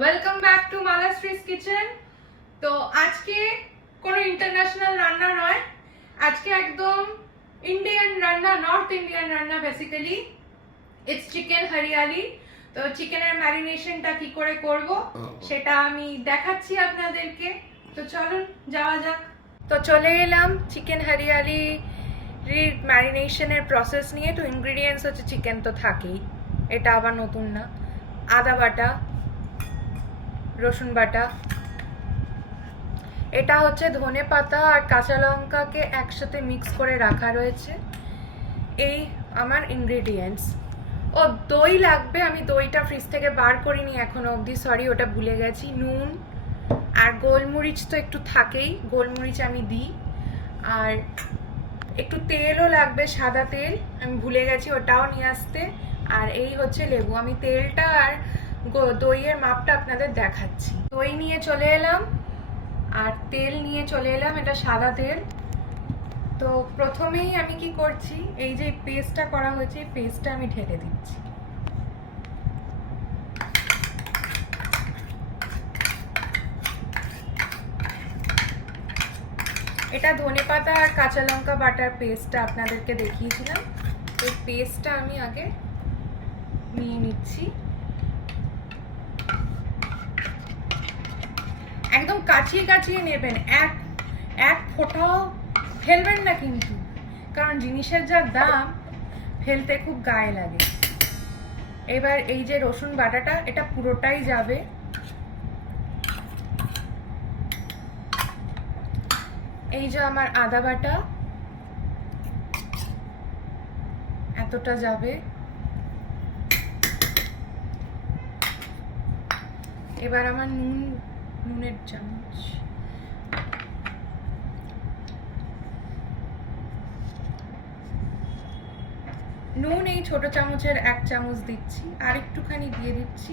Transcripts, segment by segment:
Welcome back to Malashree's kitchen. তো আজকে কোনো ইন্টারন্যাশনাল রান্না নয়, আজকে একদম ইন্ডিয়ান রান্না, নর্থ ইন্ডিয়ান রান্না। Basically it's chicken hariyali. তো চিকেনের ম্যারিনেশনটা কি করে করব সেটা আমি দেখাচ্ছি আপনাদেরকে। তো চলুন যাওয়া যাক। তো চলে এলাম চিকেন হরিয়ালি ম্যারিনেশনের প্রসেস নিয়ে। তো ইনগ্রেডিয়েন্টস হচ্ছে চিকেন তো থাকেই, এটা আবার নতুন না। আদা বাটা, রসুন বাটা, এটা হচ্ছে ধনে পাতা আর কাঁচা লঙ্কাকে একসাথে মিক্স করে রাখা রয়েছে। এই আমার ইনগ্রেডিয়েন্টস। ও দই লাগবে, আমি দইটা ফ্রিজ থেকে বার করিনি এখনো অবধি, সরি ওটা ভুলে গেছি। নুন আর গোলমরিচ তো একটু থাকেই, গোলমরিচ আমি দিই। আর একটু তেলও লাগবে, সাদা তেল, আমি ভুলে গেছি ওটাও নিয়ে আসতে। আর এই হচ্ছে লেবু। আমি তেলটা আর দইয়ের মাপটা আপনাদের দেখাচ্ছি। দই নিয়ে চলে এলাম আর তেল নিয়ে চলে এলাম, এটা সাদা তেল। তো প্রথমেই আমি কি করছি, এই যে পেস্টটা করা হয়েছে এই পেস্টটা আমি ঢেলে দিচ্ছি। এটা ধনেপাতা আর কাঁচা লঙ্কা বাটার পেস্টটা আপনাদেরকে দেখিয়েছিলাম। এই পেস্টটা আমি আগে নিয়ে নিচ্ছি। একদম কাচিয়ে কাচিয়ে নেবেন, এক ফোঁটাও ফেলবেন না কিন্তু, কারণ জিনিসের যা দাম ফেলতে খুব গায়ে লাগে। এবার এই যে রসুন বাটাটা, এটা পুরোটাই যাবে। এই যে আমার আদা বাটা, এতটা যাবে। এবার আমার নুনের চামচ, নুন এই ছোট চামচের 1 চামচ দিচ্ছি, আর একটুখানি দিয়ে দিচ্ছি,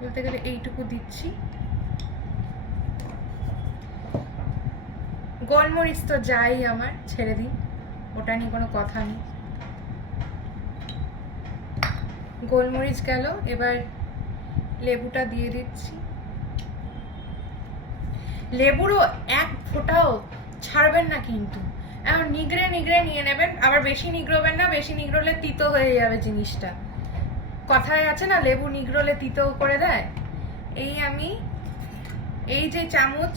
বলতে গেলে এইটুকু দিচ্ছি। গোলমরিচ তো যাই আমার, ছেড়ে দিন, ওটা নিয়ে কোনো কথা নেই। গোলমরিচ গেল, এবার লেবুটা দিয়ে দিচ্ছি। লেবুরও এক ফোঁটাও ছাড়বেন না কিন্তু, এখন নিগড়ে নিগড়ে নিয়ে নেবেন। আবার বেশি নিগড়বেন না, বেশি নিগড়লে তিতো হয়ে যাবে জিনিসটা। কথায় আছে না, লেবু নিগড়লে তিতো করে দেয়। আমি এই যে চামচ,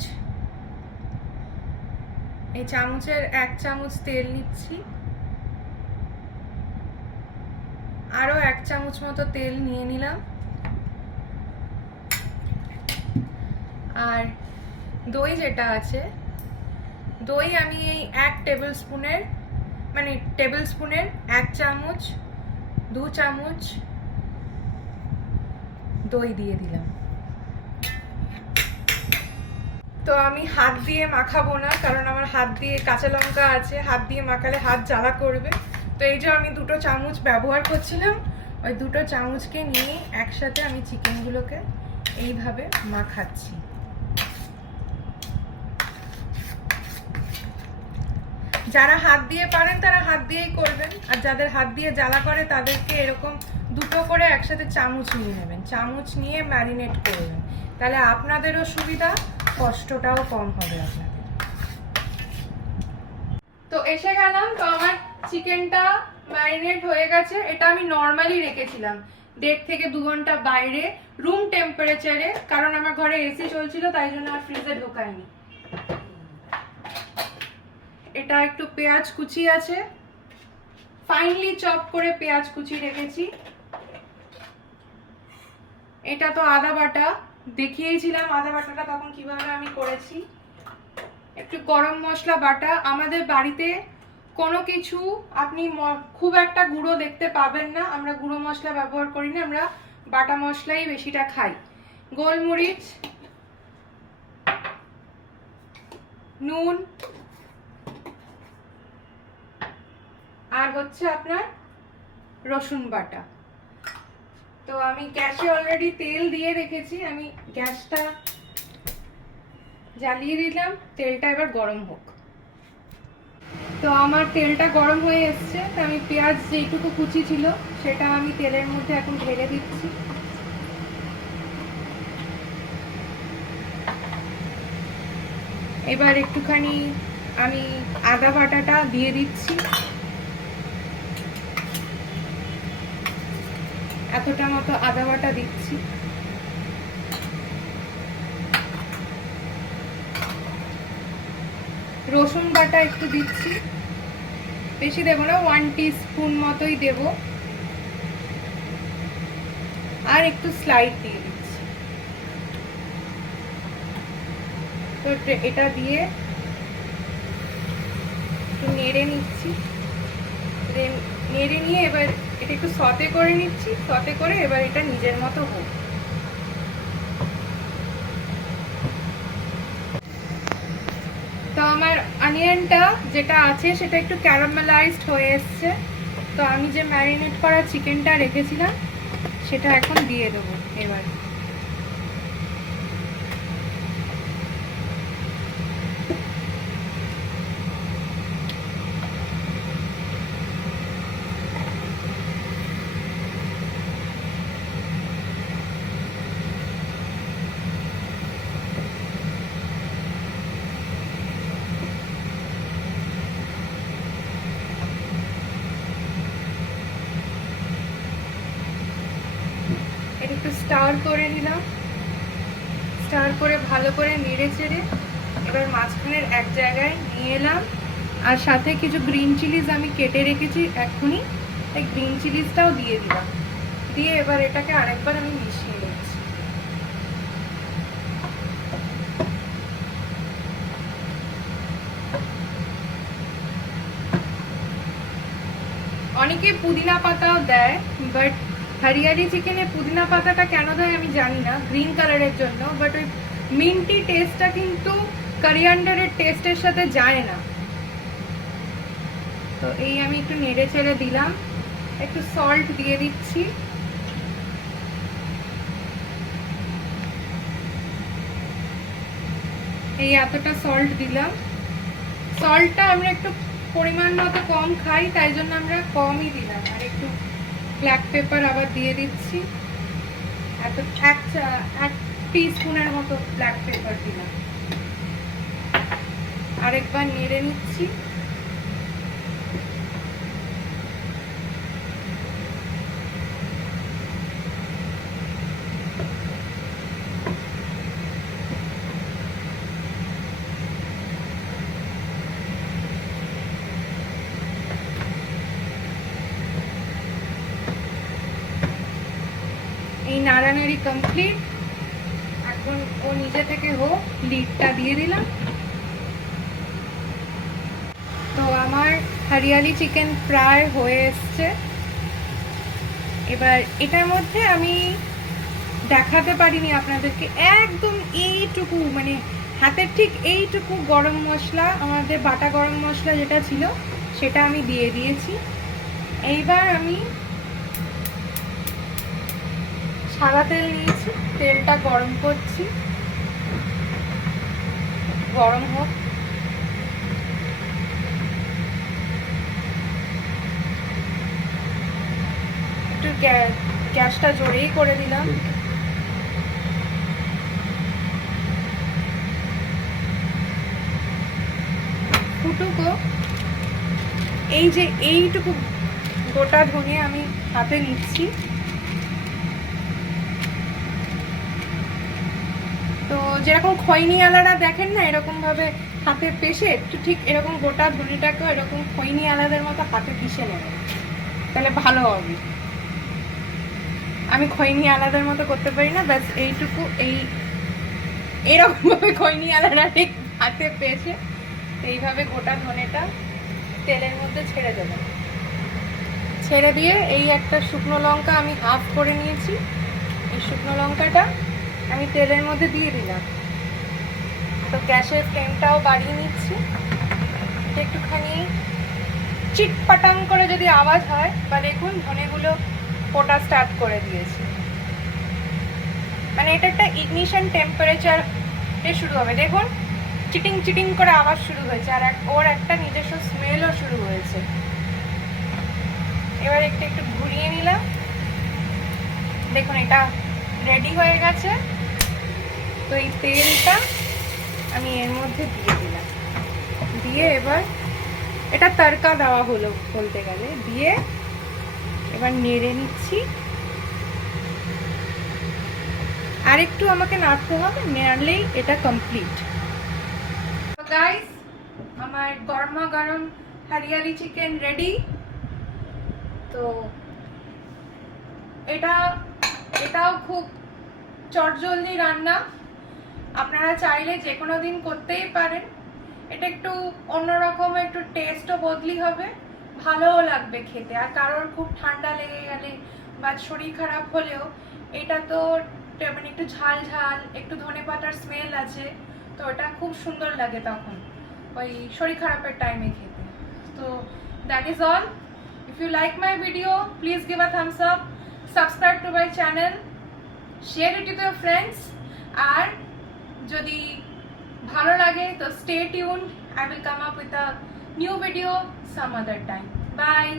এই চামচের 1 চামচ তেল নিচ্ছি, আরো 1 চামচ মতো তেল নিয়ে নিলাম। আর দই যেটা আছে, দই আমি এই 1 টেবিল স্পুনের 1 চামচ 2 চামচ দই দিয়ে দিলাম। তো আমি হাত দিয়ে মাখাবো না, কারণ আমার হাত দিয়ে কাঁচা লঙ্কা আছে, হাত দিয়ে মাখালে হাত জ্বালা করবে। তো এই যে আমি 2 চামচ ব্যবহার করছিলাম, ওই 2 চামচকে নিয়ে একসাথে আমি চিকেনগুলোকে এইভাবে মাখাচ্ছি। যারা হাত দিয়ে পারেন তারা হাত দিয়েই করবেন, আর যাদের হাত দিয়ে জ্বালা করে তাদেরকে এরকম 2 করে একসাথে চামচ নিয়ে নেবেন, চামচ নিয়ে ম্যারিনেট করবেন, তাহলে আপনাদেরও সুবিধা, কষ্টটাও কম হবে আপনাদের। তো এসে গেলাম, তো আমার চিকেনটা ম্যারিনেট হয়ে গেছে। এটা আমি নর্মালি রেখেছিলাম 1.5 থেকে 2 ঘন্টা বাইরে, রুম টেম্পারেচারে, কারণ আমার ঘরে এসি চলছিল, তাই জন্য আর ফ্রিজে ঢোকাইনি। এটা একটু পেঁয়াজ কুচি আছে, ফাইনলি চপ করে পেঁয়াজ কুচি রেখেছি। এটা তো আদা বাটা, দেখিয়েছিলাম আদা বাটাটা তখন কিভাবে আমি করেছি। একটু গরম মশলা বাটা, আমাদের বাড়িতে কোনো কিছু আপনি খুব একটা গুঁড়ো দেখতে পাবেন না, আমরা গুঁড়ো মশলা ব্যবহার করি না, আমরা বাটা মশলাই বেশিটা খাই। গোলমরিচ, নুন, আর হচ্ছে আপনার রসুন বাটা। তো আমি গ্যাসে অলরেডি তেল দিয়ে রেখেছি, আমি গ্যাসটা জ্বালিয়ে দিলাম, তেলটা এবার গরম হোক। তো আমার তেলটা গরম হয়ে এসছে, তো আমি পেঁয়াজ যেটুকু কুচি ছিল সেটা আমি তেলের মধ্যে এখন ঢেলে দিচ্ছি। এবার একটুখানি আমি আদা বাটাটা দিয়ে দিচ্ছি, এতটা মতো আদা বাটা দিচ্ছি। রসুন বাটা একটু দিচ্ছি, বেশি দেবো না, 1 টিস্পুন মতোই দেব। আর একটু স্লাইড দিয়ে দিচ্ছি। তো এটা দিয়ে একটু নেড়ে নিচ্ছি, নেড়ে নিয়ে এবার এটা একটু সতে করে নিচ্ছি। সতে করে এবার এটা নিজের মতো হোক। তো আমার অনিয়নটা যেটা আছে সেটা একটু ক্যারামেলাইজড হয়ে এসছে। তো আমি যে ম্যারিনেট করা চিকেনটা রেখেছিলাম সেটা এখন দিয়ে দেবো এবার। একটু স্টার করে নিলাম, স্টার করে ভালো করে নেড়ে চেড়ে এবার মাঝখানের এক জায়গায় নিয়ে এলাম। আর সাথে কিছু গ্রিন চিলিজ আমি কেটে রেখেছি এক্ষুনি, এই গ্রিন চিলিজটাও দিয়ে দিলাম। দিয়ে এবার এটাকে আরেকবার আমি মিশিয়ে নিচ্ছি। অনেকে পুদিনা পাতাও দেয়, বাট হরিয়ালি চিকেনে পুদিনা পাতাটা কেন দেয় আমি জানি না, গ্রিন কালারের জন্য। বাট ওই মিন্টি টেস্টটা কিন্তু করিয়ান্ডারের টেস্টের সাথে যায় না। তো এই আমি একটু নেড়ে চেড়ে দিলাম, একটু সল্ট দিয়ে দিচ্ছি। এই এতটা সল্ট দিলাম। সল্টটা আমরা একটু পরিমাণ মতো কম খাই, তাই জন্য আমরা কমই দিলাম। আর একটু ব্ল্যাক পেপার আবার দিয়ে দিচ্ছি, এত 1 টিস্পুনের মতো ব্ল্যাক পেপার দিলাম। আরেকবার নেড়ে নিচ্ছি। এই নাড়ানাড়ি কমপ্লিট। এখন ও নিজে থেকে হোক, লিডটা দিয়ে দিলাম। তো আমার হরিয়ালি চিকেন প্রায় হয়ে এসছে। এবার এটার মধ্যে আমি দেখাতে পারিনি আপনাদেরকে, একদম এইটুকু মানে হাতের ঠিক এইটুকু গরম মশলা, আমাদের বাটা গরম মশলা যেটা ছিল সেটা আমি দিয়ে দিয়েছি। এইবার আমি সাদা তেল নিয়েছি, তেলটা গরম করছি, গরম হোক। একটু গ্যাসটা জোরেই করে দিলাম। ফুটুকো। এই যে এইটুকু গোটা ধনে আমি হাতে নিচ্ছি। তো যেরকম খৈনি আলাদা দেখেন না, এরকম ভাবে হাতে পেশে একটু ঠিক এরকম গোটা ধনেটাকে এরকম খৈনি আলাদার মতো হাতে পিষে নেবেন, তাহলে ভালো হবে। আমি খৈনি আলাদার মতো করতে পারি না, ব্যাস এইটুকু এইরকম ভাবে খৈনি আলাদা ঠিক হাতে পেশে এইভাবে গোটা ধনেটা তেলের মধ্যে ছেড়ে দেবেন। ছেড়ে দিয়ে এই একটা শুকনো লঙ্কা আমি হাফ করে নিয়েছি, এই শুকনো লঙ্কাটা আমি তেলের মধ্যে দিয়ে দিলাম। তো গ্যাসের ফ্লেমটাও বাড়িয়ে নিচ্ছি, একটুখানি চিটপাটাং করে যদি আওয়াজ হয়, বা দেখুন ধনেগুলো ফোটা স্টার্ট করে দিয়েছে, মানে এটা একটা ইগনিশন টেম্পারেচারে শুরু হবে। দেখুন চিটিং চিটিং করে আওয়াজ শুরু হয়েছে, আর ওর একটা নিজস্ব স্মেলও শুরু হয়েছে। এবার একটু একটু ঘুরিয়ে নিলাম, দেখুন এটা রেডি হয়ে গেছে। তো এই তেলটা আমি এর মধ্যে দিয়ে দিলাম, দিয়ে এবার এটা তড়কা দেওয়া হলো বলতে গেলে, দিয়ে এবার নেড়ে নিচ্ছি। আর একটু আমাকে নাড়তে হবে, নাড়লেই এটা কমপ্লিট। তো গাইস, আমার গরমা গরম হরিয়ালি চিকেন রেডি। তো এটাও খুব চটজলদি রান্না, আপনারা চাইলে যে কোনো দিন করতেই পারেন। এটা একটু অন্যরকম, একটু টেস্টও বদলি হবে, ভালোও লাগবে খেতে। আর কারোর খুব ঠান্ডা লেগে গেলে বা শরীর খারাপ হলেও এটা তো মানে একটু ঝাল ঝাল, একটু ধনেপাতার স্মেল আছে, তো এটা খুব সুন্দর লাগে তখন ওই শরীর খারাপের টাইমে খেতে। তো that is all. If you like my video, please give a thumbs up, subscribe to my channel, share it with your friends. আর যদি ভালো লাগে তো stay tuned, I will come up with a new video some other time. Bye.